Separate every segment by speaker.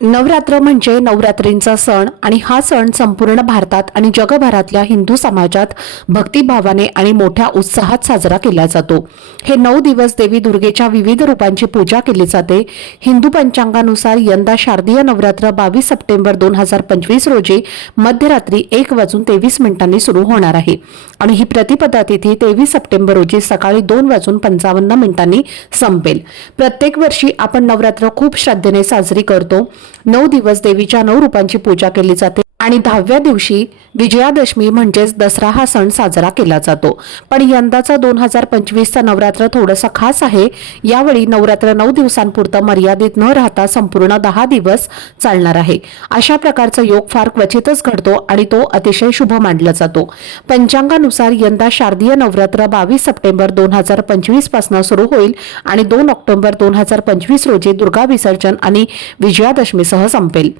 Speaker 1: नवरात्र म्हणजे नवरात्रींचा सण आणि हा सण संपूर्ण भारतात आणि जगभरातल्या हिंदू समाजात भक्तिभावाने आणि मोठ्या उत्साहात साजरा केला जातो. हे नऊ दिवस देवी दुर्गेच्या विविध रूपांची पूजा केली जाते. हिंदू पंचांगानुसार यंदा शारदीय नवरात्र बावीस सप्टेंबर दोन हजार पंचवीस रोजी मध्यरात्री एक वाजून तेवीस मिनिटांनी सुरू होणार आहे. आणि ही प्रतिपदा तिथी तेवीस सप्टेंबर रोजी सकाळी दोन वाजून पंचावन्न मिनिटांनी संपेल. प्रत्येक वर्षी आपण नवरात्र खूप श्रद्धेने साजरी करतो. नऊ दिवस देवीच्या नऊ रूपांची पूजा केली जाते. आणि दहाव्या दिवशी विजयादशमी म्हणजेच दसरा हा सण साजरा केला जातो. पण यंदाचा दोन हजार पंचवीसचा नवरात्र थोडंसं खास आहे. यावेळी नवरात्र नऊ दिवसांपुरतं मर्यादित न राहता संपूर्ण दहा दिवस चालणार आहे. अशा प्रकारचा योग फार क्वचितच घडतो आणि तो अतिशय शुभ मानला जातो. पंचांगानुसार यंदा शारदीय नवरात्र बावीस सप्टेंबर दोन हजार पंचवीसपासून सुरू होईल आणि दोन ऑक्टोबर दोन हजार पंचवीस रोजी दुर्गा विसर्जन आणि विजयादशमीसह संपेल.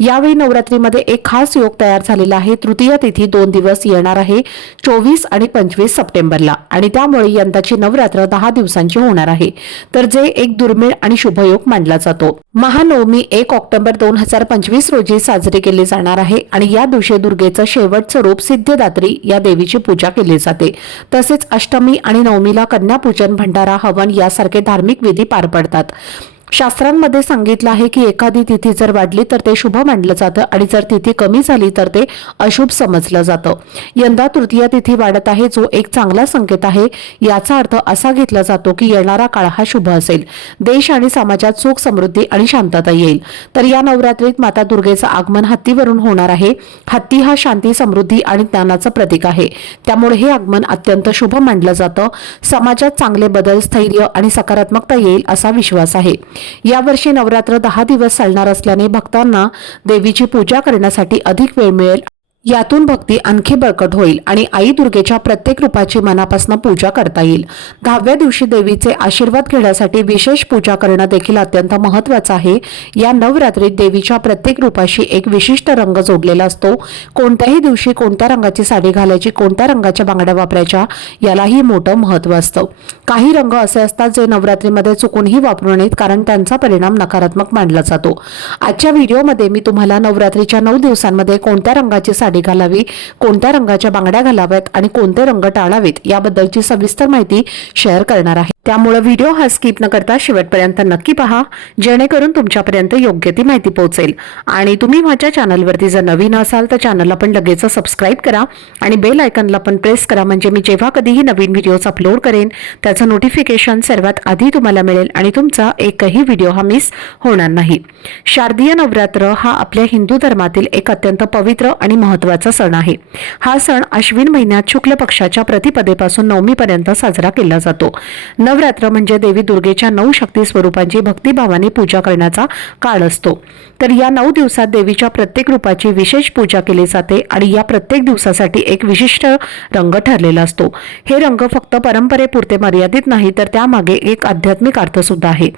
Speaker 1: यावेळी नवरात्रीमध्ये एक खास योग तयार झालेला आहे. तृतीय तिथी दोन दिवस येणार आहे. चोवीस आणि पंचवीस सप्टेंबरला. आणि त्यामुळे यंदाची नवरात्र दहा दिवसांची होणार आहे. तर जे एक दुर्मिळ आणि शुभयोग मानला जातो. महानवमी एक ऑक्टोबर दोन हजार पंचवीस रोजी साजरी केली जाणार आहे. आणि या दिवशी दुर्गेचं शेवटचं रूप सिद्धदात्री या देवीची पूजा केली जाते. तसेच अष्टमी आणि नवमीला कन्यापूजन भंडारा हवन यासारखे धार्मिक विधी पार पडतात. शास्त्रांमध्ये सांगितलं आहे की एखादी तिथी जर वाढली तर ते शुभ मानलं जातं आणि जर तिथी कमी झाली तर ते अशुभ समजलं जातं. यंदा तृतीय तिथी वाढत आहे जो एक चांगला संकेत आहे. याचा अर्थ असा घेतला जातो की येणारा काळ हा शुभ असेल. देश आणि समाजात सुख समृद्धी आणि शांतता येईल. तर या नवरात्रीत माता दुर्गेचं आगमन हत्तीवरून होणार आहे. हत्ती हा शांती समृद्धी आणि ज्ञानाचं प्रतीक आहे. त्यामुळे हे आगमन अत्यंत शुभ मानलं जातं. समाजात चांगले बदल स्थैर्य आणि सकारात्मकता येईल असा विश्वास आहे. यावर्षी नवरात्र दहा दिवस चालणार असल्याने भक्तांना देवीची पूजा करण्यासाठी अधिक वेळ मिळेल. यातून भक्ती आणखी बळकट होईल आणि आई दुर्गेच्या प्रत्येक रूपाची मनापासून पूजा करता येईल. दहाव्या दिवशी देवीचे आशीर्वाद घेण्यासाठी विशेष पूजा करणं देखील अत्यंत महत्वाचं आहे. या नवरात्रीत देवीच्या प्रत्येक रूपाशी एक विशिष्ट रंग जोडलेला असतो. कोणत्याही दिवशी कोणत्या रंगाची साडी घालायची कोणत्या रंगाच्या बांगड्या वापरायच्या यालाही मोठं महत्त्व असतं. काही रंग असे असतात जे नवरात्रीमध्ये चुकूनही वापरू नयेत कारण त्यांचा परिणाम नकारात्मक मानला जातो. आजच्या व्हिडिओमध्ये मी तुम्हाला नवरात्रीच्या नऊ दिवसांमध्ये कोणत्या रंगाची साडी घालावी कोणत्या रंगाच्या बांगड्या घालाव्यात आणि कोणते रंग टाळावेत याबद्दलची सविस्तर माहिती शेअर करणार आहे. त्यामुळे व्हिडिओ हा स्किप न करता शेवटपर्यंत नक्की पहा जेणेकरून तुमच्यापर्यंत योग्य ती माहिती पोहोचेल. आणि तुम्ही माझ्या चॅनलवरती जर नवीन असाल तर चॅनलला पण लगेच सबस्क्राईब करा आणि बेल आयकनला पण प्रेस करा म्हणजे मी जेव्हा कधीही नवीन व्हिडिओज अपलोड करेन त्याचं नोटिफिकेशन सर्वात आधी तुम्हाला मिळेल आणि तुमचा एकही व्हिडिओ हा मिस होणार नाही. शारदीय नवरात्र हा आपल्या हिंदू धर्मातील एक अत्यंत पवित्र आणि महत्त्वाचा सण आहे. हा सण अश्विन महिन्यात शुक्ल पक्षाच्या प्रतिपदेपासून नवमीपर्यंत साजरा केला जातो. नवरात्र म्हणजे देवी दुर्गेच्या नऊ शक्ती स्वरूपांची भक्तिभावाने पूजा करण्याचा काळ असतो. तर या नऊ दिवसात देवीच्या प्रत्येक रूपाची विशेष पूजा केली जाते आणि या प्रत्येक दिवसासाठी एक विशिष्ट रंग ठरलेला असतो. हे रंग फक्त परंपरेपुरते मर्यादित नाही तर त्यामागे एक आध्यात्मिक अर्थ सुद्धा आहे.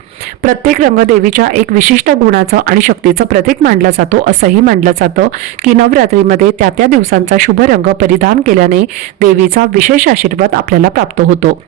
Speaker 1: प्रत्येक रंग देवीच्या एक विशिष्ट गुणाचं आणि शक्तीचं प्रतीक मानला जातो असंही मानलं जातं की नवरात्रीमध्ये त्या त्या दिवसांचा शुभ रंग परिधान केल्याने देवीचा विशेष आशीर्वाद आपल्याला प्राप्त होतो.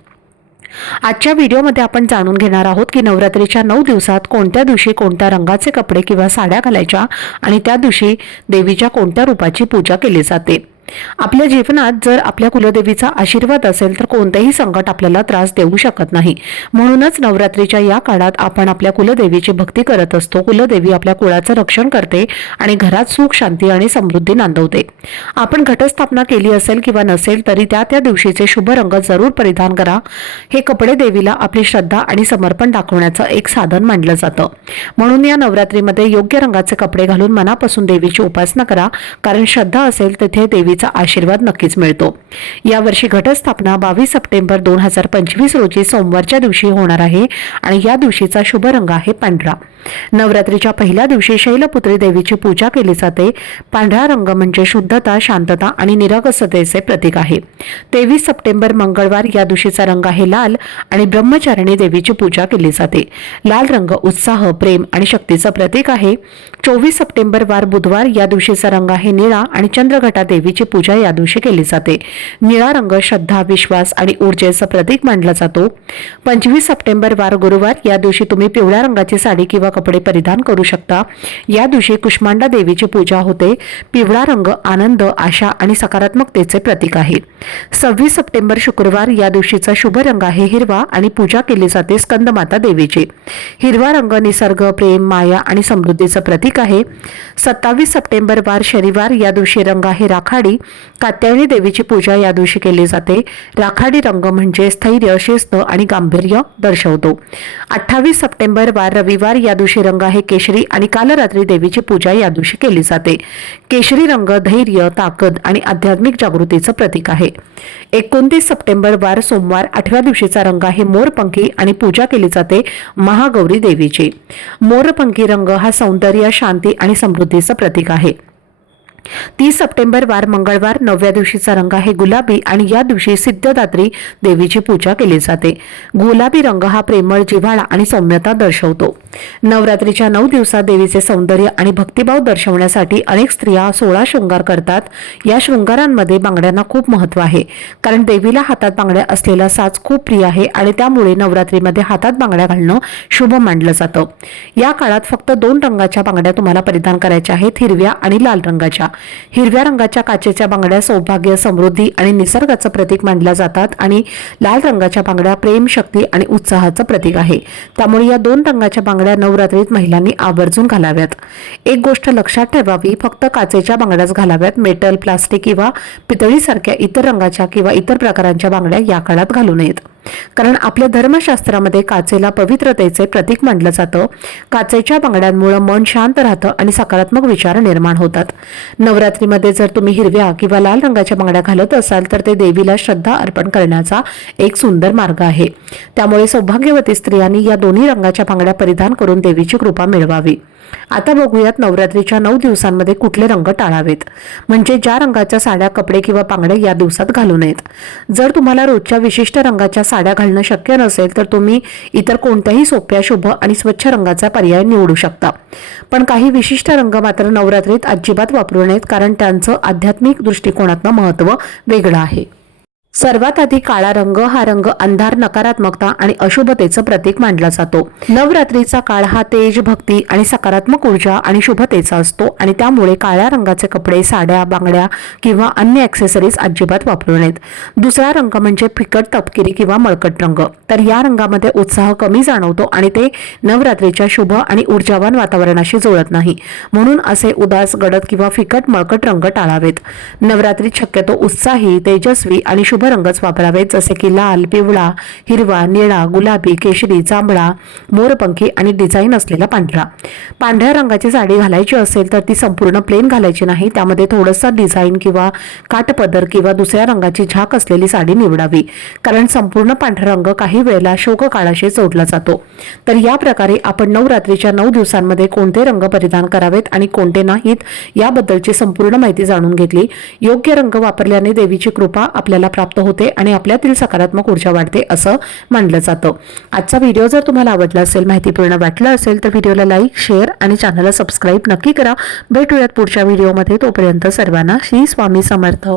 Speaker 1: आजच्या व्हिडिओमध्ये आपण जाणून घेणार आहोत की नवरात्रीच्या नऊ दिवसात कोणत्या दिवशी कोणत्या रंगाचे कपडे किंवा साड्या घालायच्या आणि त्या दिवशी देवीच्या कोणत्या रूपाची पूजा केली जाते. आपल्या जीवनात जर आपल्या कुलदेवीचा आशीर्वाद असेल तर कोणतेही संकट आपल्याला त्रास देऊ शकत नाही. म्हणूनच नवरात्रीच्या या काळात आपण आपल्या कुलदेवीची भक्ती करत असतो. कुलदेवी आपल्या कुळाचं रक्षण करते आणि घरात सुख शांती आणि समृद्धी नांदवते. आपण घटस्थापना केली असेल किंवा नसेल तरी त्या त्या दिवशीचे शुभ रंग जरूर परिधान करा. हे कपडे देवीला आपली श्रद्धा आणि समर्पण दाखवण्याचं एक साधन मानलं जातं. म्हणून या नवरात्रीमध्ये योग्य रंगाचे कपडे घालून मनापासून देवीची उपासना करा. कारण श्रद्धा असेल तिथे देवी देवीचा आशीर्वाद नक्कीच मिळतो. यावर्षी घटस्थापना बावीस सप्टेंबर दोन हजार पंचवीस रोजी सोमवारच्या दिवशी होणार आहे आणि या दिवशीचा शुभ रंग आहे पांढरा. नवरात्रीच्या पहिल्या दिवशी शैलपुत्री देवीची पूजा केली जाते. पांढरा रंग म्हणजे शुद्धता शांतता आणि निरागसतेचे प्रतीक आहे. तेवीस सप्टेंबर मंगळवार या दिवशीचा रंग आहे लाल आणि ब्रह्मचारिणी देवीची पूजा केली जाते. लाल रंग उत्साह प्रेम आणि शक्तीचं प्रतीक आहे. चोवीस सप्टेंबर वार बुधवार या दिवशीचा रंग आहे निळा आणि चंद्रघटा देवीची पूजा या दिवशी केली जाते. निळा रंग श्रद्धा विश्वास आणि ऊर्जेचं प्रतीक मानला जातो. पंचवीस सप्टेंबर वार गुरुवार या दिवशी तुम्ही पिवळ्या रंगाची साडी किंवा कपडे परिधान करू शकता. या दिवशी कुष्मांडा देवीची पूजा होते. पिवळा रंग आनंद आशा आणि सकारात्मकतेचे प्रतीक आहे. सव्वीस सप्टेंबर शुक्रवार या दिवशीचा शुभ रंग आहे हिरवा आणि पूजा केली जाते स्कंदमाता देवीची. हिरवा रंग निसर्ग प्रेम माया आणि समृद्धीचं प्रतीक आहे. सत्तावीस सप्टेंबर वार शनिवार या दिवशी रंग आहे राखाडी. कात्यायनी देवीची पूजा या दिवशी केली जाते. राखाडी रंग म्हणजे स्थैर्य शिस्त आणि गांभीर्य दर्शवतो. अठ्ठावीस सप्टेंबर वार रविवार या दिवशी रंग आहे केशरी आणि कालरात्री देवीची पूजा या दिवशी केली जाते. केशरी रंग धैर्य ताकद आणि आध्यात्मिक जागृतीचं प्रतीक आहे. एकोणतीस सप्टेंबर वार सोमवार आठव्या दिवशीचा रंग आहे मोरपंखी आणि पूजा केली जाते महागौरी देवीची. मोरपंखी रंग हा सौंदर्य शांती आणि समृद्धीचं प्रतीक आहे. तीस सप्टेंबर वार मंगळवार नवव्या दिवशीचा रंग आहे गुलाबी आणि या दिवशी सिद्धदात्री देवीची पूजा केली जाते. गुलाबी रंग हा प्रेमळ जिव्हाळा आणि सौम्यता दर्शवतो. नवरात्रीच्या नऊ दिवसात देवीचे सौंदर्य आणि भक्तिभाव दर्शवण्यासाठी अनेक स्त्रिया सोळा शृंगार करतात. या शृंगारांमध्ये बांगड्यांना खूप महत्त्व आहे. कारण देवीला हातात बांगड्या असलेला साज खूप प्रिय आहे आणि त्यामुळे नवरात्रीमध्ये हातात बांगड्या घालणं शुभ मानलं जातं. या काळात फक्त दोन रंगाच्या बांगड्या तुम्हाला परिधान करायच्या आहेत हिरव्या आणि लाल रंगाच्या. हिरव्या रंगाच्या काचेच्या बांगड्या सौभाग्य समृद्धी आणि निसर्गाचं प्रतीक मानल्या जातात आणि लाल रंगाच्या बांगड्या प्रेम शक्ती आणि उत्साहाचं प्रतीक आहे. त्यामुळे या दोन रंगाच्या बांगड्या नवरात्रीत महिलांनी आवर्जून घालाव्यात. एक गोष्ट लक्षात ठेवावी फक्त काचेच्या बांगड्याच घालाव्यात. मेटल प्लास्टिक किंवा पितळीसारख्या इतर रंगाच्या किंवा इतर प्रकारांच्या बांगड्या या काळात घालू नयेत. कारण आपल्या धर्मशास्त्रामध्ये काचेला पवित्रतेचे प्रतीक मानलं जातं. काचेच्या बांगड्यांमुळे मन शांत राहतं आणि सकारात्मक विचार निर्माण होतात. नवरात्रीमध्ये जर तुम्ही हिरव्या किंवा लाल रंगाच्या बांगड्या घालत असाल तर ते देवीला श्रद्धा अर्पण करण्याचा एक सुंदर मार्ग आहे. त्यामुळे सौभाग्यवती स्त्रियांनी या दोन्ही रंगाच्या बांगड्या परिधान करून देवीची कृपा मिळवावी. आता बघूयात नवरात्रीच्या नऊ दिवसांमध्ये कुठले रंग टाळावेत. म्हणजे ज्या रंगाच्या साड्या कपडे किंवा पांगडे या दिवसात घालू नयेत. जर तुम्हाला रोजच्या विशिष्ट रंगाच्या साड्या घालणं शक्य नसेल तर तुम्ही इतर कोणत्याही सोप्या शुभ आणि स्वच्छ रंगाचा पर्याय निवडू शकता. पण काही विशिष्ट रंग मात्र नवरात्रीत अजिबात वापरू नयेत कारण त्यांचं आध्यात्मिक दृष्टिकोनातनं महत्त्व वेगळं आहे. सर्वात आधी काळा रंग हा रंग अंधार नकारात्मकता आणि अशुभतेचं प्रतीक मानला जातो. नवरात्रीचा काळ हा तेज भक्ती आणि सकारात्मक ऊर्जा आणि शुभतेचा असतो आणि त्यामुळे काळ्या रंगाचे कपडे साड्या बांगड्या किंवा अन्य ॲक्सेसरीज अजिबात वापरू नयेत. दुसरा रंग म्हणजे फिकट तपकिरी किंवा मळकट रंग. तर या रंगामध्ये उत्साह कमी जाणवतो आणि ते नवरात्रीच्या शुभ आणि ऊर्जावान वातावरणाशी जुळत नाही. म्हणून असे उदास गडद किंवा फिकट मळकट रंग टाळावेत. नवरात्रीत शक्यतो उत्साही तेजस्वी आणि शुभ रंगच वापरावेत जसे की लाल पिवळा हिरवा निळा गुलाबी केशरी जांभळा मोरपंखी आणि डिझाईन असलेला पांढरा. पांढऱ्या रंगाची साडी घालायची असेल तर ती संपूर्ण प्लेन घालायची नाही त्यामध्ये थोडंसं डिझाईन किंवा काटपदर किंवा दुसऱ्या रंगाची झाक असलेली साडी निवडावी कारण संपूर्ण पांढरा रंग काही वेळेला शोक काळाशी जोडला जातो. तर या प्रकारे आपण नवरात्रीच्या नऊ दिवसांमध्ये कोणते रंग परिधान करावेत आणि कोणते नाहीत याबद्दलची संपूर्ण माहिती जाणून घेतली. योग्य रंग वापरल्याने देवीची कृपा आपल्याला प्राप्त प्राप्त होते आणि आपल्यातील सकारात्मक ऊर्जा वाढते असं मानलं जातं. आजचा व्हिडिओ जर तुम्हाला आवडला असेल माहितीपूर्ण वाटला असेल तर व्हिडिओला लाईक शेअर आणि चॅनलला सबस्क्राईब नक्की करा. भेटूयात पुढच्या व्हिडिओमध्ये तोपर्यंत सर्वांना श्री स्वामी समर्थ.